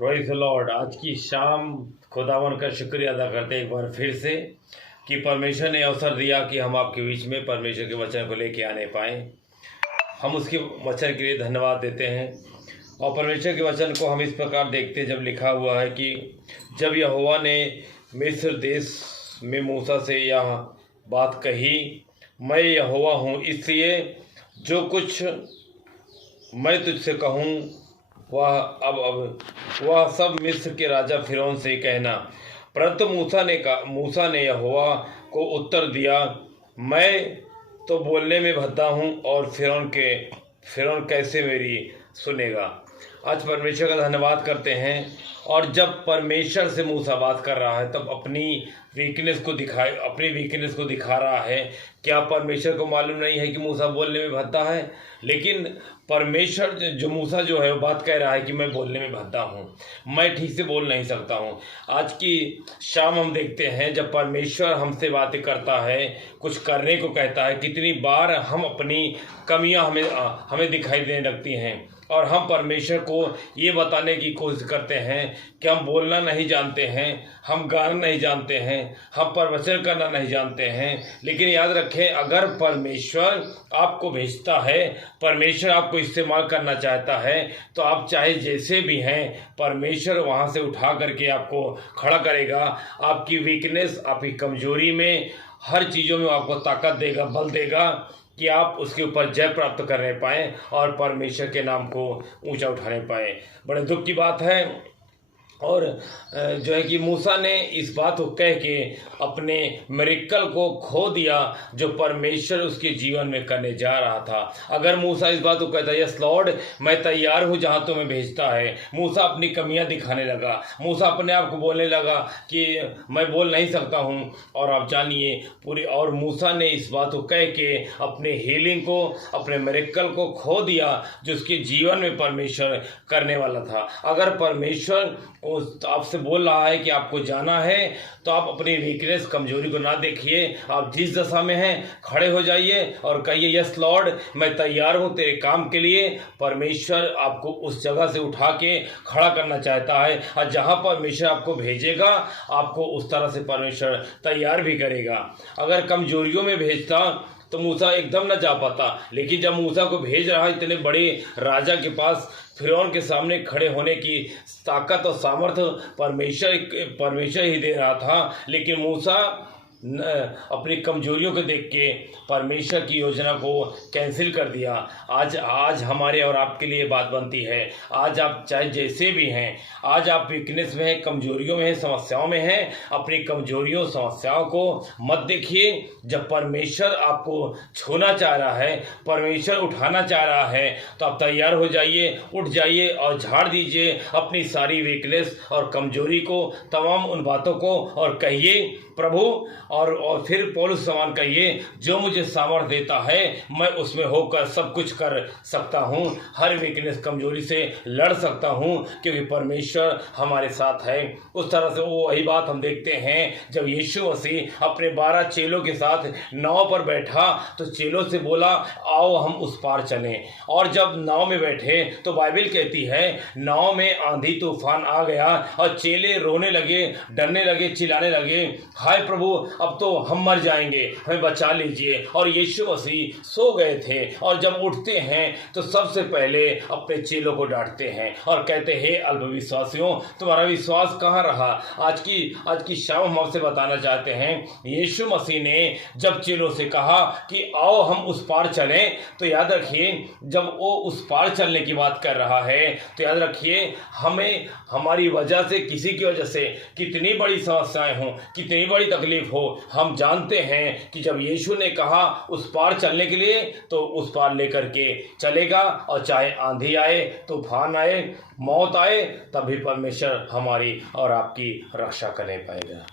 Praise the Lord. आज की शाम खुदावन का शुक्रिया अदा करते हैं एक बार फिर से कि परमेश्वर ने अवसर दिया कि हम आपके बीच में परमेश्वर के वचन को लेके आने पाएँ। हम उसके वचन के लिए धन्यवाद देते हैं। और परमेश्वर के वचन को हम इस प्रकार देखते हैं, जब लिखा हुआ है कि जब यहोवा ने मिस्र देश में मूसा से यह बात कही, मैं यहोवा हूँ, इसलिए जो कुछ मैं तुझसे कहूँ वह सब मिस्र के राजा फिरौन से कहना। परंतु मूसा ने यहोवा को उत्तर दिया, मैं तो बोलने में भद्दा हूँ और फिरौन कैसे मेरी सुनेगा। आज परमेश्वर का धन्यवाद करते हैं। और जब परमेश्वर से मूसा बात कर रहा है तब अपनी वीकनेस को दिखा रहा है। क्या परमेश्वर को मालूम नहीं है कि मूसा बोलने में भद्दा है? लेकिन परमेश्वर जो मूसा जो है वो बात कह रहा है कि मैं बोलने में भद्दा हूँ, मैं ठीक से बोल नहीं सकता हूँ। आज की शाम हम देखते हैं जब परमेश्वर हमसे बातें करता है, कुछ करने को कहता है, कितनी बार हम अपनी कमियां हमें दिखाई देने लगती हैं और हम परमेश्वर को ये बताने की कोशिश करते हैं कि हम बोलना नहीं जानते हैं, हम गाना नहीं जानते हैं, हम प्रवचन करना नहीं जानते हैं। लेकिन याद रखें, अगर परमेश्वर आपको भेजता है, परमेश्वर आपको इस्तेमाल करना चाहता है, तो आप चाहे जैसे भी हैं, परमेश्वर वहाँ से उठा करके आपको खड़ा करेगा। आपकी वीकनेस, आपकी कमजोरी में, हर चीज़ों में आपको ताकत देगा, बल देगा कि आप उसके ऊपर जय प्राप्त करने पाएँ और परमेश्वर के नाम को ऊंचा उठाने पाएँ। बड़े दुख की बात है। और जो है कि मूसा ने इस बात को कह के अपने मिरेकल को खो दिया जो परमेश्वर उसके जीवन में करने जा रहा था। अगर मूसा इस बात को कहता, यस लॉर्ड मैं तैयार हूँ जहाँ तुम्हें भेजता है, मूसा अपनी कमियां दिखाने लगा, मूसा अपने आप को बोलने लगा कि मैं बोल नहीं सकता हूँ। और आप जानिए पूरी, और मूसा ने इस बात को कह के अपने हीलिंग को, अपने मिरेकल को खो दिया जो उसके जीवन में परमेश्वर करने वाला था। अगर परमेश्वर आपसे बोल रहा है कि आपको जाना है, तो आप अपनी वीकनेस, कमजोरी को ना देखिए। आप जिस दशा में हैं खड़े हो जाइए और कहिए, यस लॉर्ड मैं तैयार हूँ तेरे काम के लिए। परमेश्वर आपको उस जगह से उठा के खड़ा करना चाहता है और जहाँ परमेश्वर आपको भेजेगा आपको उस तरह से परमेश्वर तैयार भी करेगा। अगर कमजोरियों में भेजता तो मूसा एकदम न जा पाता, लेकिन जब मूसा को भेज रहा है इतने बड़े राजा के पास, फिरौन के सामने खड़े होने की ताकत और सामर्थ्य परमेश्वर ही दे रहा था। लेकिन मूसा अपनी कमजोरियों को देख के परमेश्वर की योजना को कैंसिल कर दिया। आज हमारे और आपके लिए बात बनती है। आज आप चाहे जैसे भी हैं, आज आप वीकनेस में हैं, कमजोरियों में हैं, समस्याओं में हैं, अपनी कमजोरियों समस्याओं को मत देखिए। जब परमेश्वर आपको छूना चाह रहा है, परमेश्वर उठाना चाह रहा है, तो आप तैयार हो जाइए, उठ जाइए और झाड़ दीजिए अपनी सारी वीकनेस और कमजोरी को, तमाम उन बातों को, और कहिए प्रभु, और फिर पौलुस समान कहिए, जो मुझे सामर्थ देता है मैं उसमें होकर सब कुछ कर सकता हूँ, हर वीकनेस, कमजोरी से लड़ सकता हूँ, क्योंकि परमेश्वर हमारे साथ है। उस तरह से वो वही बात हम देखते हैं जब यीशु मसीह अपने 12 चेलों के साथ नाव पर बैठा तो चेलों से बोला, आओ हम उस पार चलें। और जब नाव में बैठे तो बाइबल कहती है नाव में आंधी तूफान आ गया और चेले रोने लगे, डरने लगे, चिल्लाने लगे, हाय प्रभु अब तो हम मर जाएंगे, हमें बचा लीजिए। और यीशु मसीह सो गए थे और जब उठते हैं तो सबसे पहले अपने चेलों को डांटते हैं और कहते हैं, हे अल्पविश्वासियों तुम्हारा विश्वास कहाँ रहा। आज की शाम हम आपसे बताना चाहते हैं, यीशु मसीह ने जब चेलों से कहा कि आओ हम उस पार चलें, तो याद रखिए जब वो उस पार चलने की बात कर रहा है तो याद रखिए हमें, हमारी वजह से, किसी की वजह से कितनी बड़ी समस्याएं हों, कितनी बड़ी तकलीफ हो, हम जानते हैं कि जब यीशु ने कहा उस पार चलने के लिए तो उस पार लेकर के चलेगा। और चाहे आंधी आए, तूफान आए, मौत आए, तभी परमेश्वर हमारी और आपकी रक्षा करने पाएगा।